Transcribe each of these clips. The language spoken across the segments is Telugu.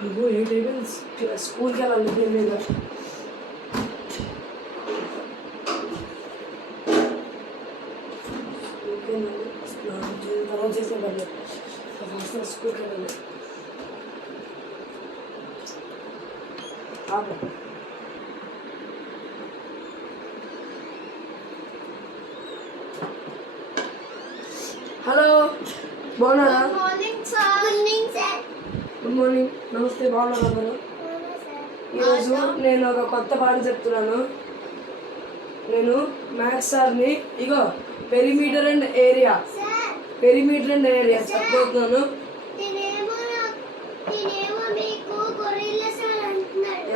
నువ్వు ఏ టైం స్కూల్కి వెళ్ళాలి లేదా? తర్వాత చేసే పని స్కూల్కి వెళ్ళాలి. హలో, బాగున్నారా? గుడ్ మార్నింగ్, నమస్తే. బాగున్నారా అందరూ? ఈరోజు నేను ఒక కొత్త పాట చెప్తున్నాను. నేను మ్యాథ్స్ సార్ని ఇగో పెరిమీటర్ అండ్ ఏరియా చెప్పబోతున్నాను.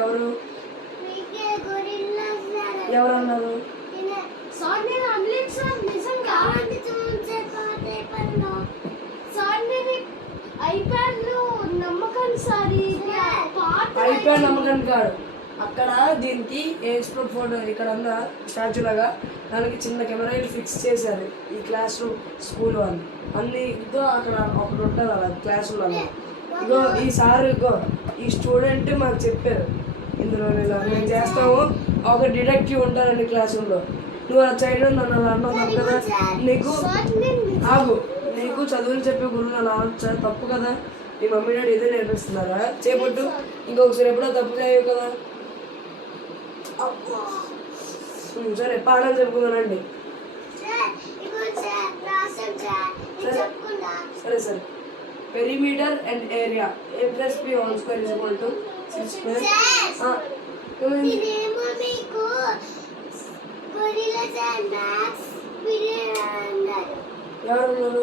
ఎవరు ఎవరన్నారు? ఐప్యాడ్ నమ్మకం కాదు. అక్కడ దీనికి ఏస్ప్రో ఫోటో ఇక్కడ ఉన్న స్టాచ్యూ లాగా దానికి చిన్న కెమెరాలు ఫిక్స్ చేశారు ఈ క్లాస్ రూమ్ స్కూల్ వాళ్ళు అన్ని. ఇదో అక్కడ ఒకటి ఉంటుంది అలా క్లాస్ రూమ్ అలా. ఇగో ఈ సార్ ఇగో ఈ స్టూడెంట్ మాకు చెప్పారు ఇందులో మేము చేస్తాము. ఒక డిటెక్టివ్ ఉంటారండి క్లాస్ రూమ్లో. నువ్వు ఆ సైడ్ నన్ను అలా అన్నావు కదా, నీకు ఆగు, నీకు చదువులు చెప్పే గురువు అలా అనొచ్చా? తప్పు కదా. మీ మమ్మీ డాడీ ఇదే నేర్పిస్తున్నారా? చేపట్టు, ఇంకొకసారి ఎప్పుడో తప్పు చేయవు కదా. సరే పాఠాలు చెప్పుకుందానండి. సరే సరే పెరిమీటర్ అండ్ ఏరియా A+B² = 6². ఎవరున్నారు?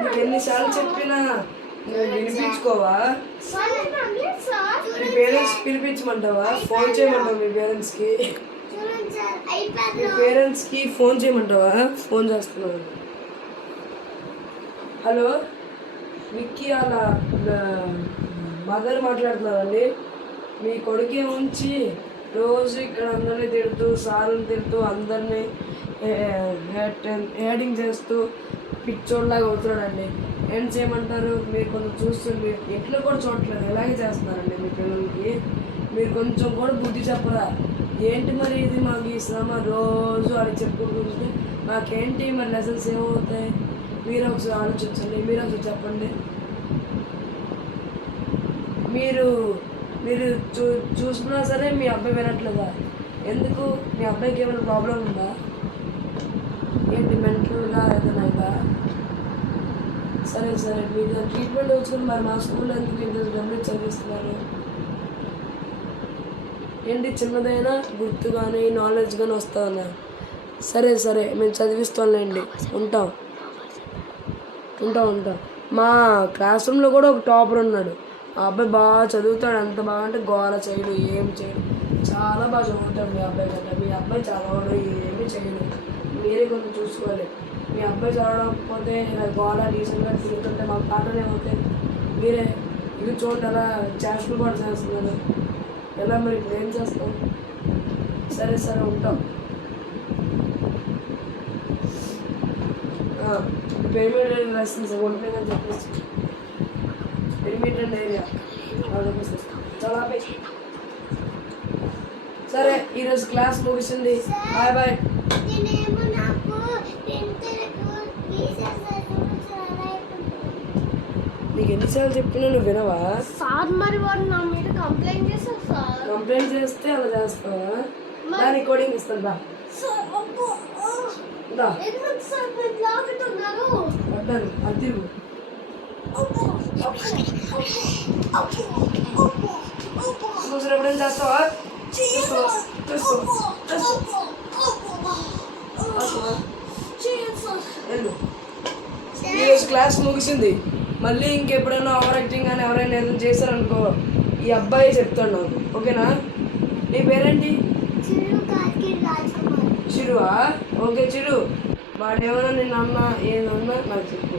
నీకు ఎన్నిసార్లు చెప్పినా నువ్వు వినిపించుకోవా? మీ పేరెంట్స్ పిలిపించమంటావా? ఫోన్ చేయమంటావా మీ పేరెంట్స్కి? మీ పేరెంట్స్కి ఫోన్ చేయమంటావా? ఫోన్ చేస్తున్నాను. హలో, విక్కీ అలా మదర్ మాట్లాడుతున్నారండి. మీ కొడుకే ఉంచి రోజు ఇక్కడ అందరినీ తిడుతూ సార్ని తిడుతూ అందరినీ హేటింగ్ చేస్తూ పిచ్చోడ్లాగా అవుతున్నాడండి. ఏం చేయమంటారు? మీరు కొంచెం చూస్తుంది ఎట్లా కూడా చూడట్లేదు, ఎలాగే చేస్తున్నారండి మీ పిల్లలకి. మీరు కొంచెం కూడా బుద్ధి చెప్పరా? ఏంటి మరి ఇది మాకు ఈ శ్రమ రోజు అని చెప్పుకుంటుంది. మాకేంటి మరి లెసన్స్ ఏమవుతాయి? మీరు ఒకసారి ఆలోచించండి, మీరు ఒకసారి చెప్పండి. మీరు మీరు చూసుకున్నా సరే మీ అబ్బాయి వినట్లేదా? ఎందుకు? మీ అబ్బాయికి ఏమైనా ప్రాబ్లం ఉందా? ఏంటి మెంటల్గా ఏదైనా? సరే సరే మీరు ట్రీట్మెంట్ వచ్చుకుని మరి మా స్కూల్లో ఎందుకు ఇంత గమనించి చదివిస్తున్నారు? ఏంటి చిన్నదైనా గుర్తు కానీ నాలెడ్జ్ కానీ వస్తుందన్నా? సరే సరే మేము చదివిస్తాంలేండి. ఉంటాం. మా క్లాస్ రూమ్లో కూడా ఒక టాపర్ ఉన్నాడు. ఆ అబ్బాయి బాగా చదువుతాడు. అంత బాగా అంటే గోల చేయడు, ఏం చేయడు, చాలా బాగా చదువుతాడు మీ అబ్బాయి కంటే. మీ అబ్బాయి చదవడు, ఏమీ చేయడు. మీరే కొంచెం చూసుకోవాలి. మీ అబ్బాయి చదవకపోతే గోల రీసెంట్గా తిరుగుతుంటే మాకు పాటలు ఏమవుతాయి? మీరే ఇది చూడండి అలా చేష్టలు కూడా చేస్తున్నారు. ఎలా మరి ఇప్పుడు ఏం చేస్తాం? సరే సరే ఉంటాం. పెరిమీటర్ లెసన్స్ ఒంటిపోయిందని చెప్పేసి పెరిమీటర్ అండ్ ఏరియా చాలా. సరే ఈరోజు క్లాస్ ముగిసింది. Bye bye. నీకు ఎన్నిసార్లు చెప్పినా నువ్వు వినవా? సార్ మరి వాడు నా మీద కంప్లైంట్ చేస్తారు సార్. కంప్లైంట్ చేస్తే అలా చేస్తావా? దాని కోడింగ్ ఇస్తాను రా. వడ్డాను అది తిరుగు. ఇంకోసారి ఎప్పుడైనా చేస్తావా? ఈరోజు క్లాస్ ముగిసింది. మళ్ళీ ఇంకెప్పుడైనా ఓవర్ యాక్టింగ్ కానీ ఎవరైనా ఏదైనా చేశారనుకో ఈ అబ్బాయి చెప్తాను. ఓకేనా? నీ పేరేంటి? చిరువా? ఓకే చిరు, వాడు ఏమైనా నిన్న అన్నా ఏదన్నా నాకు చెప్పు.